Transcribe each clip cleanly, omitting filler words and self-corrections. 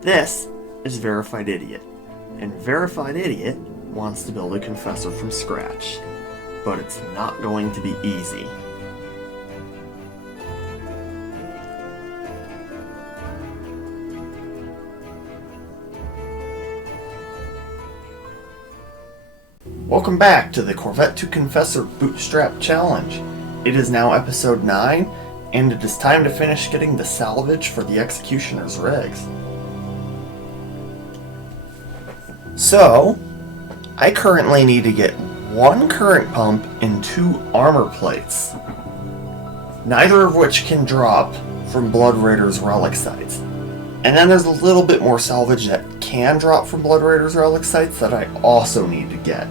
This is Verified Idiot, and Verified Idiot wants to build a Confessor from scratch, but it's not going to be easy. Welcome back to the Corvette to Confessor Bootstrap Challenge. It is now episode 9, and it is time to finish getting the salvage for the Executioner's rigs. So, I currently need to get 1 current pump and 2 armor plates, neither of which can drop from Blood Raiders relic sites. And then there's a little bit more salvage that can drop from Blood Raiders relic sites that I also need to get.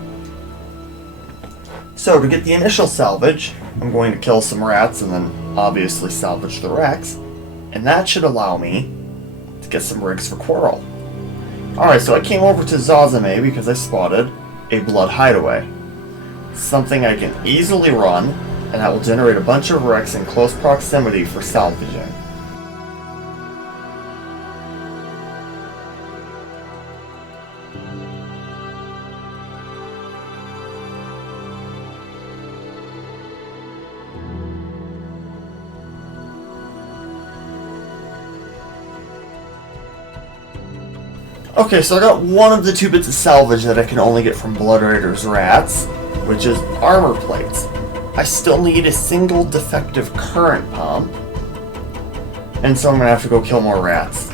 So to get the initial salvage, I'm going to kill some rats and then obviously salvage the wrecks, and that should allow me to get some rigs for Quirrel. Alright, so I came over to Zazame because I spotted a blood hideaway. Something I can easily run, and that will generate a bunch of wrecks in close proximity for salvaging. Okay, so I got one of the 2 bits of salvage that I can only get from Blood Raiders rats, which is armor plates. I still need a single defective current pump, and so I'm gonna have to go kill more rats.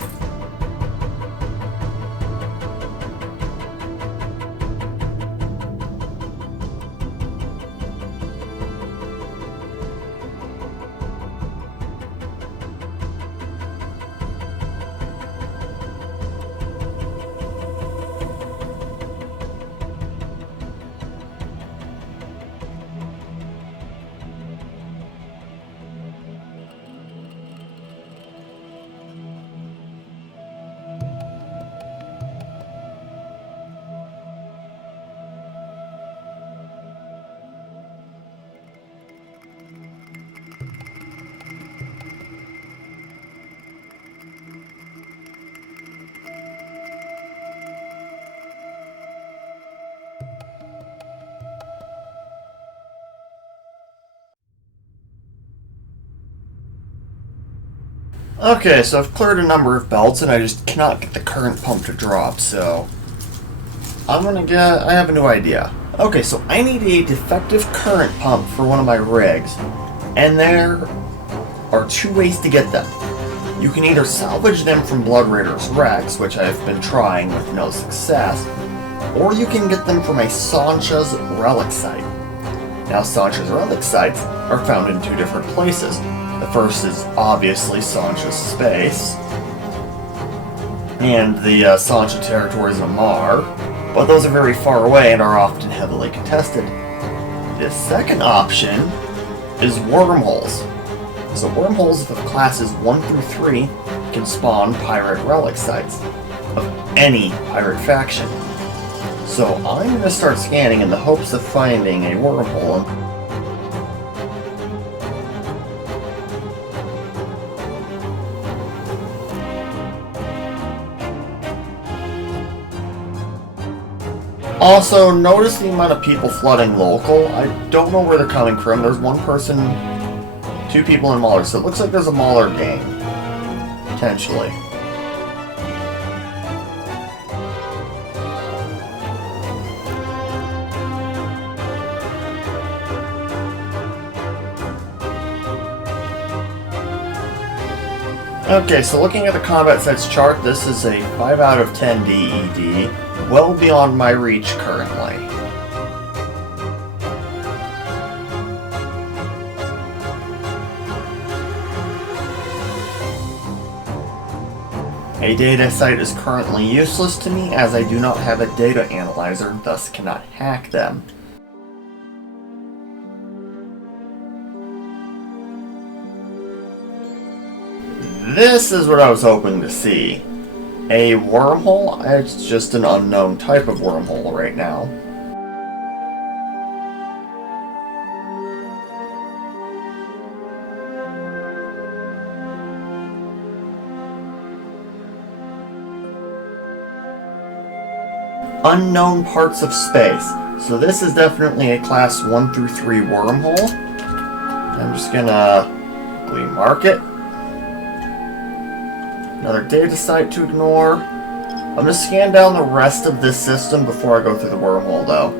Okay, so I've cleared a number of belts and I just cannot get the current pump to drop, so I have a new idea. Okay, so I need a defective current pump for one of my rigs, and there are 2 ways to get them. You can either salvage them from Blood Raiders wrecks, which I've been trying with no success, or you can get them from a Sancha's relic site. Now, Sancha's relic sites are found in 2 different places. The first is obviously Sancha's space, and the Sancha territories of Mar, but those are very far away and are often heavily contested. The second option is wormholes. So wormholes of classes 1 through 3 can spawn pirate relic sites of any pirate faction. So I'm going to start scanning in the hopes of finding a wormhole. Also, notice the amount of people flooding local. I don't know where they're coming from. There's 1 person, 2 people in Mauler, so it looks like there's a Mauler gang. Potentially. Okay, so looking at the combat sites chart, this is a 5 out of 10 DED. Well beyond my reach currently. A data site is currently useless to me as I do not have a data analyzer, thus cannot hack them. This is what I was hoping to see. A wormhole? It's just an unknown type of wormhole right now. unknown parts of space. So this is definitely a class 1 through 3 wormhole. I'm just gonna mark it. Another data site to ignore. I'm gonna scan down the rest of this system before I go through the wormhole though.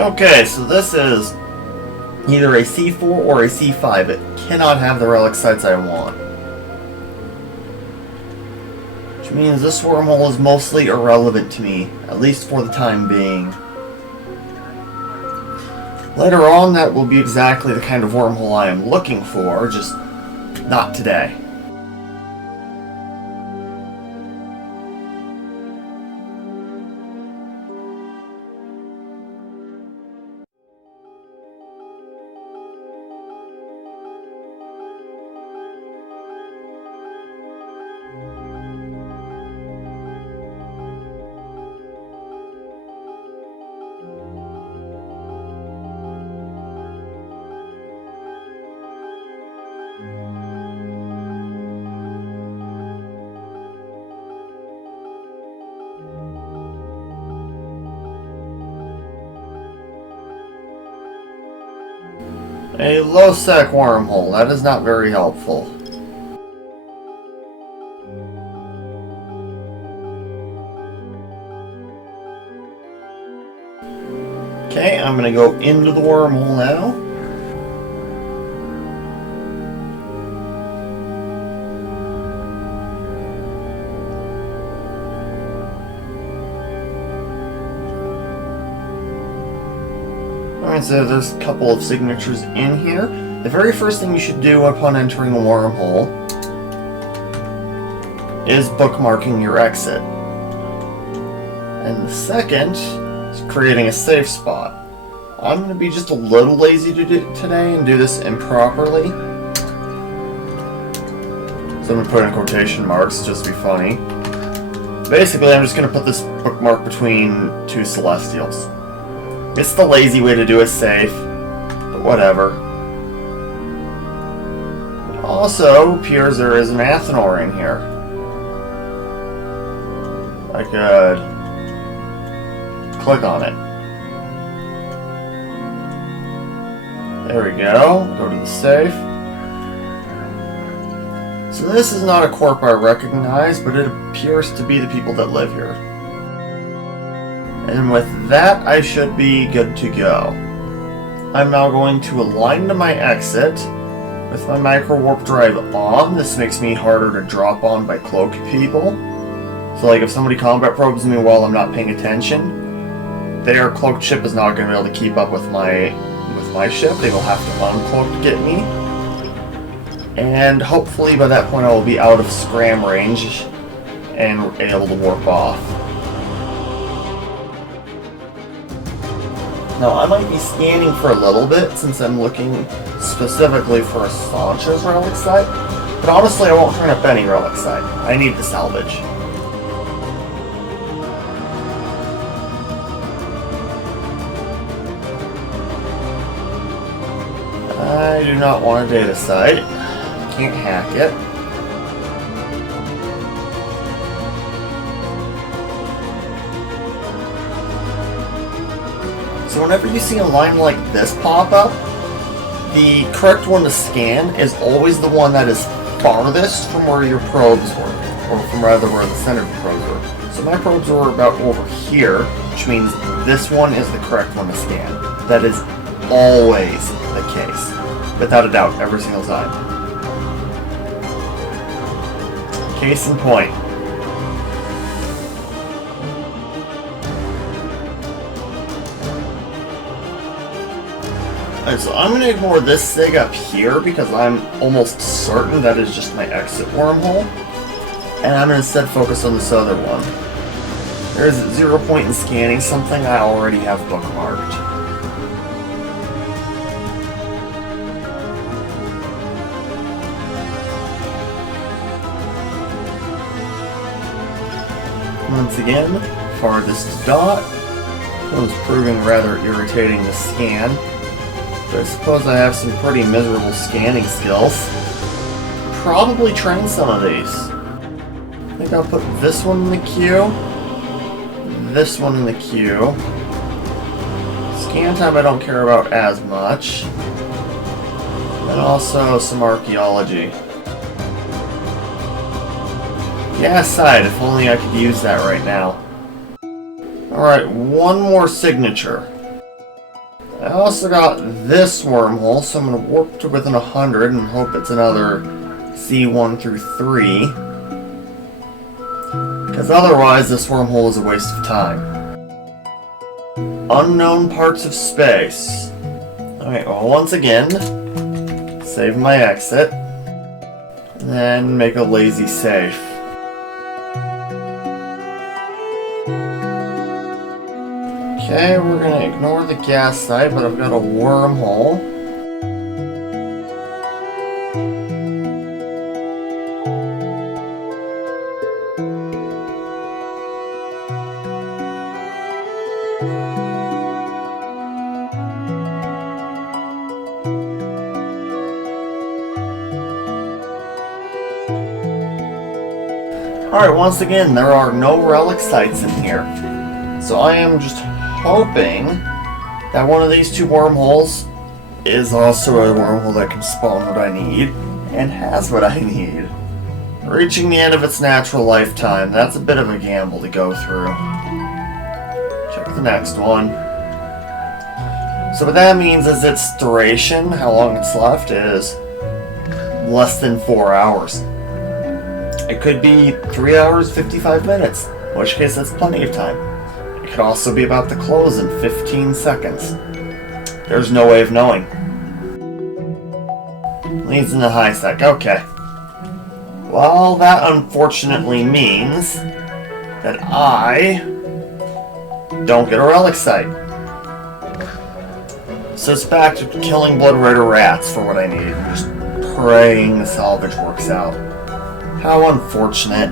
Okay, so this is either a C4 or a C5. It cannot have the relic sites I want. Which means this wormhole is mostly irrelevant to me, at least for the time being. Later on, that will be exactly the kind of wormhole I am looking for, just not today. A low-sec wormhole. That is not very helpful. Okay, I'm gonna go into the wormhole now. Alright, so there's a couple of signatures in here. The very first thing you should do upon entering a wormhole is bookmarking your exit. And the second is creating a safe spot. I'm going to be just a little lazy to do today and do this improperly. So I'm going to put in quotation marks just to be funny. Basically, I'm just going to put this bookmark between two celestials. It's the lazy way to do it safe, but whatever. It also appears there is an Athenor in here. I could click on it. There we go. Go to the safe. So this is not a corp I recognize, but it appears to be the people that live here. And with that, I should be good to go. I'm now going to align to my exit with my micro warp drive on. This makes me harder to drop on by cloaked people. So like if somebody combat probes me while I'm not paying attention, their cloaked ship is not going to be able to keep up with my ship. They will have to uncloak to get me. And hopefully by that point I will be out of scram range and able to warp off. Now, I might be scanning for a little bit since I'm looking specifically for a Sancho's relic site, but honestly I won't turn up any relic site. I need the salvage. I do not want a data site. Can't hack it. So whenever you see a line like this pop up, the correct one to scan is always the one that is farthest from where your probes were, or from rather where the center of the probes were. So my probes were about over here, which means this one is the correct one to scan. That is always the case. Without a doubt, every single time. Case in point. Alright, so I'm going to ignore this sig up here because I'm almost certain that is just my exit wormhole. And I'm going to instead focus on this other one. There's 0 point in scanning something I already have bookmarked. Once again, farthest dot. It was proving rather irritating to scan. But I suppose I have some pretty miserable scanning skills. Probably train some of these. I think I'll put this one in the queue. This one in the queue. Scan time I don't care about as much. And also some archaeology. Yeah, side, if only I could use that right now. Alright, one more signature. I also got this wormhole, so I'm going to warp to within 100 and hope it's another C1 through 3. Because otherwise, this wormhole is a waste of time. Unknown parts of space. Alright, well, once again, save my exit. And then make a lazy safe. Okay, we're gonna ignore the gas site, but I've got a wormhole. Alright, once again, there are no relic sites in here. So I am just hoping that one of these two wormholes is also a wormhole that can spawn what I need, and has what I need. Reaching the end of its natural lifetime, that's a bit of a gamble to go through. Check the next one. So what that means is its duration, how long it's left, is less than 4 hours. It could be 3 hours, 55 minutes, in which case that's plenty of time. It could also be about to close in 15 seconds. There's no way of knowing. Leads in the high sec. Okay. Well, that unfortunately means that I don't get a relic site. So it's back to killing Blood Raider rats for what I need. Just praying the salvage works out. How unfortunate.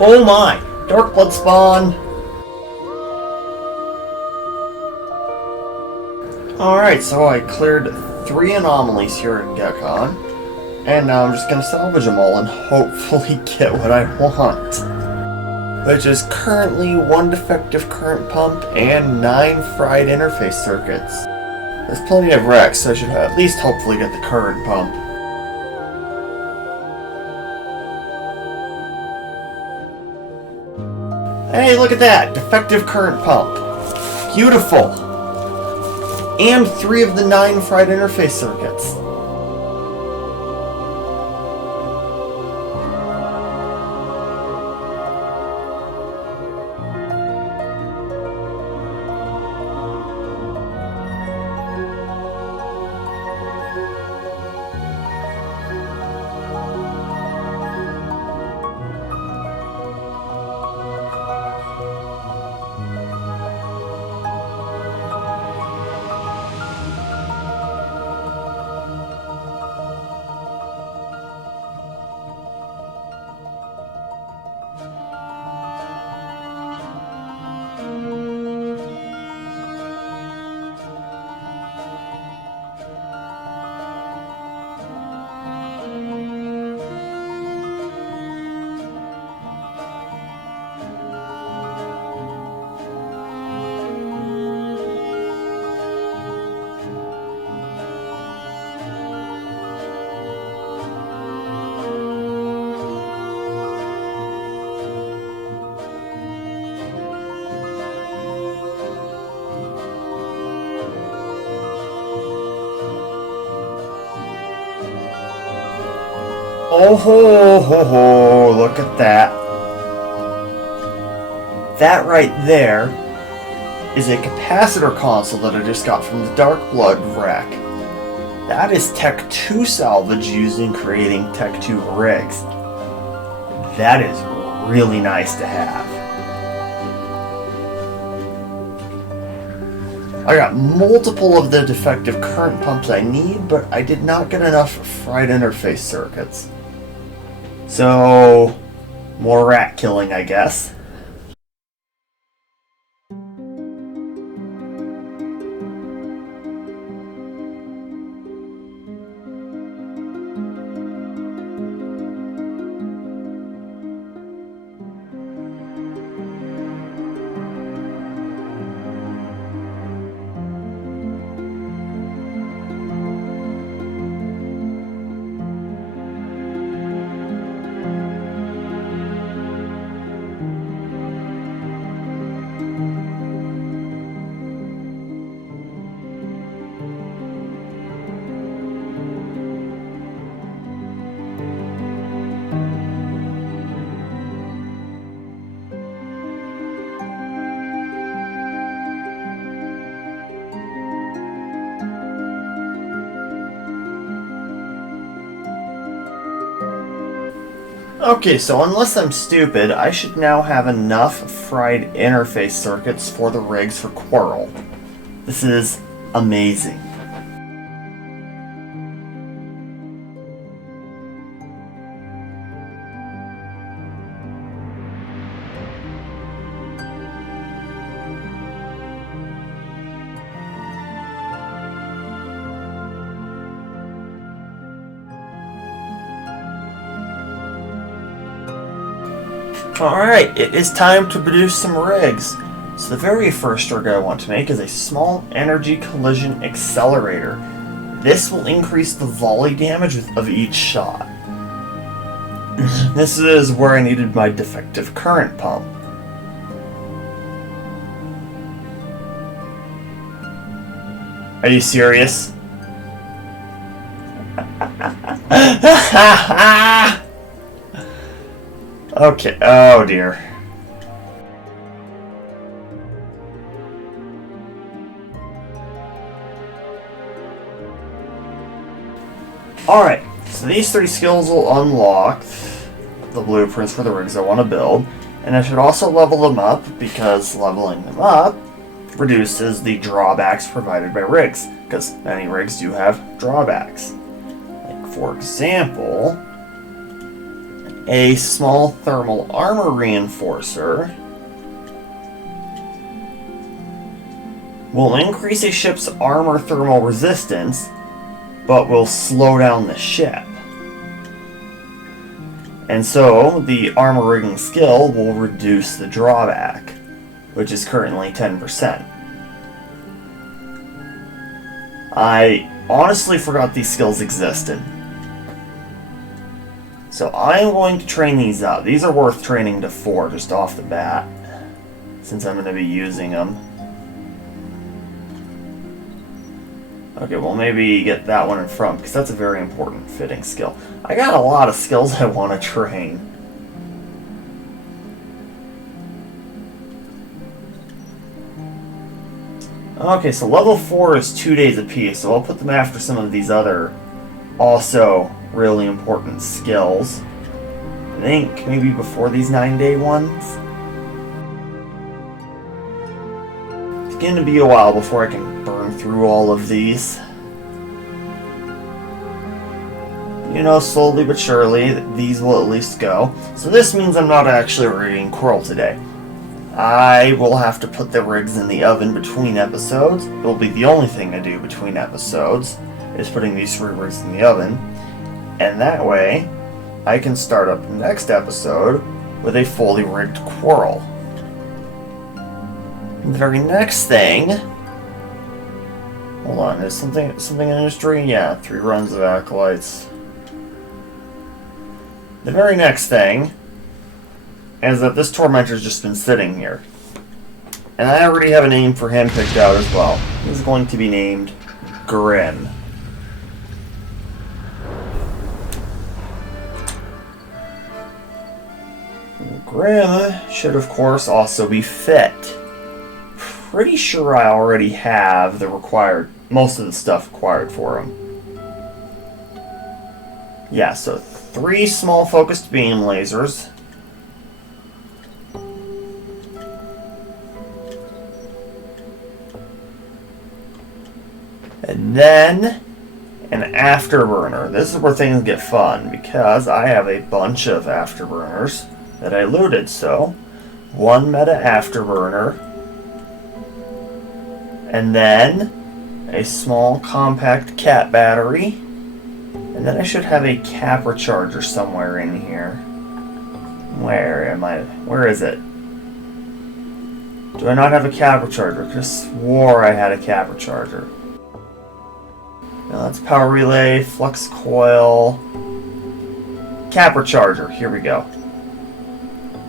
Oh my! Dark Blood spawn! Alright, so I cleared 3 anomalies here in Gekon, and now I'm just going to salvage them all and hopefully get what I want. Which is currently 1 defective current pump and 9 fried interface circuits. There's plenty of wrecks, so I should at least hopefully get the current pump. Hey, look at that! Defective current pump. Beautiful! And 3 of the 9 fried interface circuits. Oh ho ho ho, look at that. That right there is a capacitor console that I just got from the Dark Blood wreck. That is Tech 2 salvage used in creating Tech 2 rigs. That is really nice to have. I got multiple of the defective current pumps I need, but I did not get enough fried interface circuits. So, more rat killing, I guess. Okay, so unless I'm stupid, I should now have enough fried interface circuits for the rigs for Quirrel. This is amazing. Alright, it is time to produce some rigs. So the very first rig I want to make is a small energy collision accelerator. This will increase the volley damage of each shot. This is where I needed my defective current pump. Are you serious? Okay, oh dear. Alright, so these 3 skills will unlock the blueprints for the rigs I want to build, and I should also level them up because leveling them up reduces the drawbacks provided by rigs, because many rigs do have drawbacks. Like, for example, a small thermal armor reinforcer will increase a ship's armor thermal resistance, but will slow down the ship. And so, the armor rigging skill will reduce the drawback, which is currently 10%. I honestly forgot these skills existed. So I am going to train these up. These are worth training to 4 just off the bat, since I'm going to be using them. Okay, well maybe get that one in front, because that's a very important fitting skill. I got a lot of skills I want to train. Okay, so level 4 is 2 days apiece, so I'll put them after some of these other also really important skills. I think maybe before these 9-day ones. It's going to be a while before I can burn through all of these. You know, slowly but surely, these will at least go. So this means I'm not actually rigging Quirrel today. I will have to put the rigs in the oven between episodes. It will be the only thing I do between episodes, is putting these 3 rigs in the oven. And that way, I can start up next episode with a fully rigged Quirrel. And the very next thing... Hold on, is something in history? Yeah, 3 runs of Acolytes. The very next thing is that this Tormentor's just been sitting here. And I already have a name for him picked out as well. He's going to be named Grimm. Grimm should, of course, also be fit. Pretty sure I already have the required, most of the stuff required for him. Yeah, so 3 small focused beam lasers. And then an afterburner. This is where things get fun, because I have a bunch of afterburners that I looted. So, 1 meta afterburner, and then a small compact cat battery, and then I should have a Capra charger somewhere in here. Where am I? Where is it? Do I not have a Capra charger? I could have swore I had a Capra charger. Now that's power relay, flux coil, Capra charger. Here we go.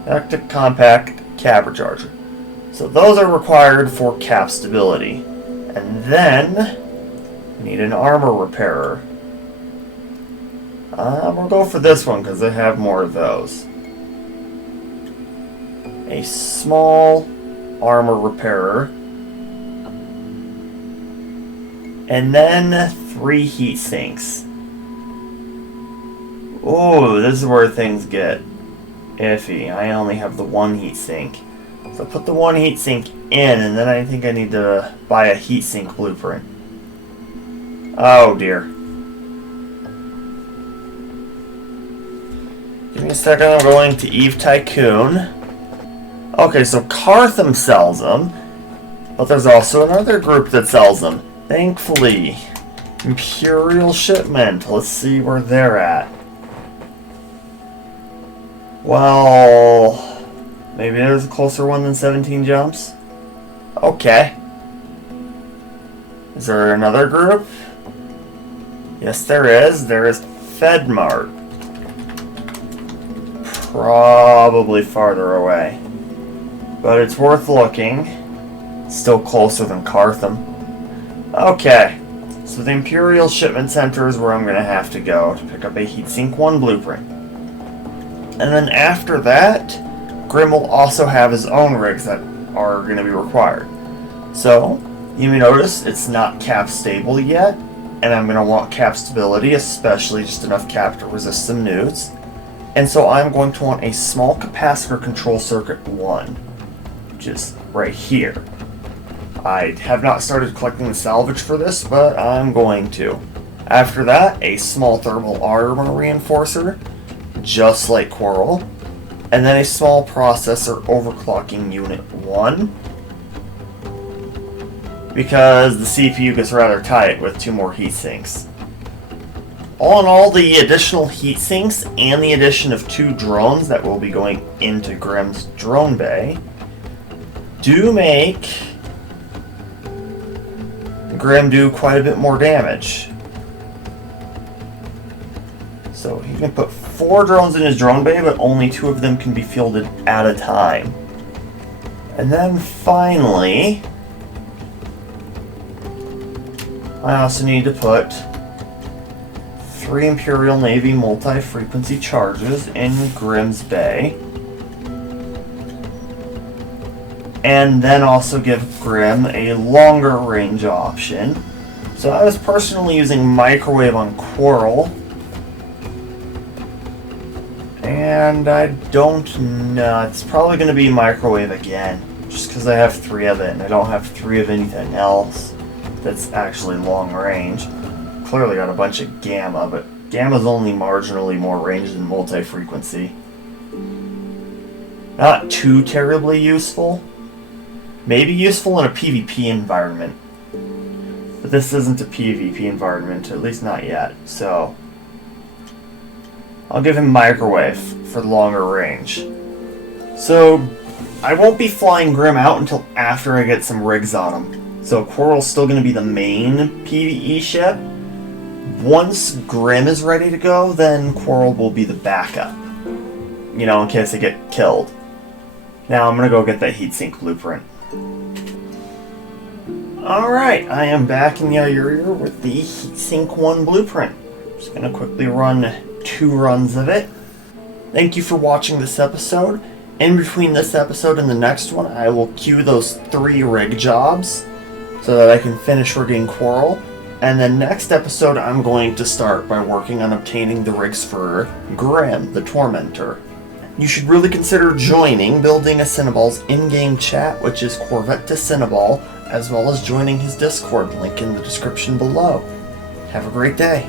Electric compact Capra charger. So those are required for cap stability. And then we need an armor repairer. We'll go for this one because I have more of those. A small armor repairer. And then 3 heat sinks. Ooh, this is where things get iffy. I only have the 1 heat sink. So put the 1 heat sink in, and then I think I need to buy a heat sink blueprint. Oh dear. Give me a second, I'm going to Eve Tycoon. Okay, so Cartham sells them, but there's also another group that sells them. Thankfully. Imperial Shipment. Let's see where they're at. Well, maybe there's a closer one than 17 jumps. Okay. Is there another group? Yes, there is. There is Fedmart. Probably farther away. But it's worth looking. Still closer than Cartham. Okay. So the Imperial Shipment Center is where I'm going to have to go to pick up a Heatsink 1 blueprint. And then after that, Grimm will also have his own rigs that are going to be required. So, you may notice it's not cap stable yet, and I'm going to want cap stability, especially just enough cap to resist some newts. And so I'm going to want a small capacitor control circuit 1, which is right here. I have not started collecting the salvage for this, but I'm going to. After that, a small thermal armor reinforcer, just like Quirrel, and then a small processor overclocking unit 1. because the CPU gets rather tight with 2 more heat sinks. All in all, the additional heat sinks and the addition of 2 drones that will be going into Grimm's drone bay do make Grimm do quite a bit more damage. So he can put 4 drones in his drone bay, but only 2 of them can be fielded at a time. And then finally, I also need to put 3 Imperial Navy multi-frequency charges in Grimm's bay. And then also give Grimm a longer range option. So I was personally using microwave on Quirrel. And I don't know, it's probably going to be microwave again. Just because I have 3 of it and I don't have 3 of anything else that's actually long range. Clearly got a bunch of gamma, but gamma's only marginally more range than multi-frequency. Not too terribly useful. Maybe useful in a PvP environment. But this isn't a PvP environment, at least not yet, so I'll give him microwave for the longer range. So I won't be flying Grimm out until after I get some rigs on him. So Quirrel's still going to be the main PvE ship. Once Grimm is ready to go, then Quirrel will be the backup. You know, in case I get killed. Now I'm going to go get that heatsink blueprint. Alright, I am back in the Ayuria with the heatsink 1 blueprint. Just going to quickly run 2 runs of it. Thank you for watching this episode. In between this episode and the next one, I will queue those 3 rig jobs so that I can finish rigging Quirrel. And then next episode, I'm going to start by working on obtaining the rigs for Grimm the Tormentor. You should really consider joining Building a Cinnaball's in-game chat, which is Corvette to Cinnaball, as well as joining his Discord, link in the description below. Have a great day.